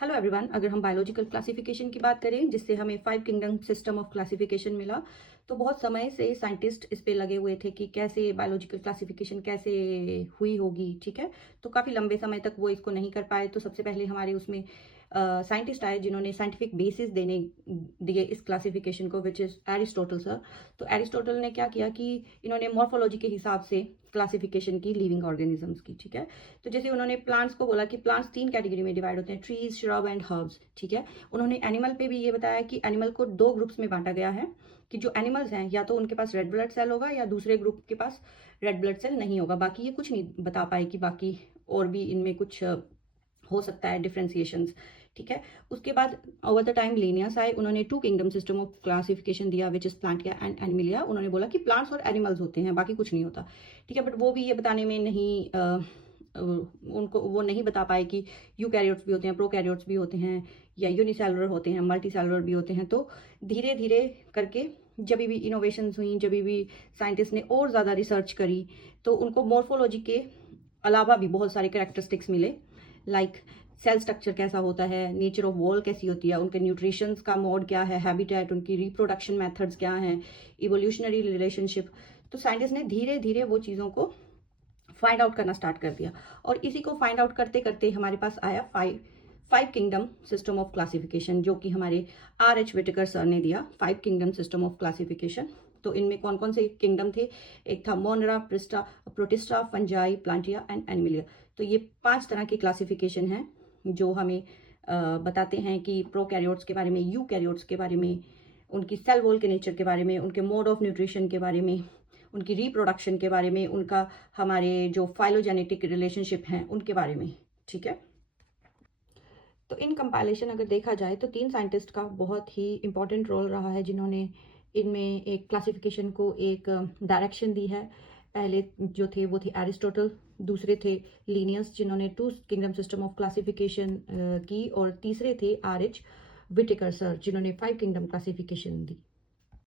Hello everyone, अगर हम biological classification की बात करें जिससे हमें 5 किंगडम सिस्टम ऑफ क्लासिफिकेशन मिला, तो बहुत समय से साइंटिस्ट इस पे लगे हुए थे कि कैसे बायोलॉजिकल क्लासिफिकेशन कैसे हुई होगी। ठीक है, तो काफ़ी लंबे समय तक वो इसको नहीं कर पाए। तो सबसे पहले हमारे उसमें साइंटिस्ट आए जिन्होंने साइंटिफिक बेसिस देने दिए इस क्लासिफिकेशन को, विच इज़ एरिस्टोटल सर। तो एरिस्टोटल ने क्या किया कि इन्होंने मॉर्फोलॉजी के हिसाब से क्लासिफिकेशन की लिविंग ऑर्गेनिजम्स की। ठीक है, तो जैसे उन्होंने प्लांट्स को बोला कि प्लांट्स 3 कैटेगरी में डिवाइड होते हैं, ट्रीज, श्रब एंड हर्ब्स। ठीक है, उन्होंने एनिमल पे भी ये बताया कि एनिमल को 2 ग्रुप्स में बांटा गया है कि जो एनिमल्स हैं या तो उनके पास रेड ब्लड सेल होगा या दूसरे ग्रुप के पास रेड ब्लड सेल नहीं होगा। बाकी ये कुछ नहीं बता पाए कि बाकी और भी इनमें कुछ हो सकता है डिफ्रेंसिएशंस। ठीक है, उसके बाद ओवर द टाइम लीनियस आए, उन्होंने 2 किंगडम सिस्टम ऑफ क्लासिफिकेशन दिया विच इज प्लांटिया एंड एनिमलिया। उन्होंने बोला कि प्लांट्स और एनिमल्स होते हैं, बाकी कुछ नहीं होता। ठीक है, बट वो भी ये बताने में नहीं उनको वो नहीं बता पाए कि यूकैरियोट्स भी होते हैं, प्रोकैरियोट्स भी होते हैं, या यूनिसेलुलर होते हैं, मल्टीसेलुलर भी होते हैं। तो धीरे धीरे करके जब भी इनोवेशंस हुई, जब भी साइंटिस्ट ने और ज़्यादा रिसर्च करी, तो उनको मॉर्फोलॉजी के अलावा भी बहुत सारे कैरेक्टरिस्टिक्स मिले, लाइक सेल स्ट्रक्चर कैसा होता है, नेचर ऑफ वॉल कैसी होती है, उनके न्यूट्रिशंस का मोड क्या है, हैबिटेट, उनकी रिप्रोडक्शन मेथड्स क्या हैं, इवोल्यूशनरी रिलेशनशिप। तो साइंटिस्ट ने धीरे धीरे वो चीज़ों को फाइंड आउट करना स्टार्ट कर दिया, और इसी को फाइंड आउट करते करते हमारे पास आया five kingdom system of classification, जो कि हमारे R.H. विटेकर सर ने दिया, 5 किंगडम सिस्टम ऑफ क्लासिफिकेशन। तो इनमें कौन कौन से किंगडम थे? एक था Monera, Protista, Fungi, Plantae and Animalia. तो ये 5 तरह की क्लासिफिकेशन है जो हमें बताते हैं कि प्रोकैरियोट्स के बारे में, यूकैरियोट्स के बारे में, उनकी सेल वॉल के नेचर के बारे में, उनके मोड ऑफ न्यूट्रिशन के बारे में, उनकी रिप्रोडक्शन के बारे में, उनका हमारे जो फाइलोजेनेटिक रिलेशनशिप हैं उनके बारे में। ठीक है, तो इन कंपाइलेशन अगर देखा जाए तो 3 साइंटिस्ट का बहुत ही इंपॉर्टेंट रोल रहा है जिन्होंने इनमें एक क्लासिफिकेशन को एक डायरेक्शन दी है। पहले जो थे वो थे एरिस्टोटल, दूसरे थे लीनियस जिन्होंने 2 किंगडम सिस्टम ऑफ क्लासिफिकेशन की, और तीसरे थे R.H. विटेकर सर जिन्होंने 5 किंगडम क्लासिफिकेशन दी।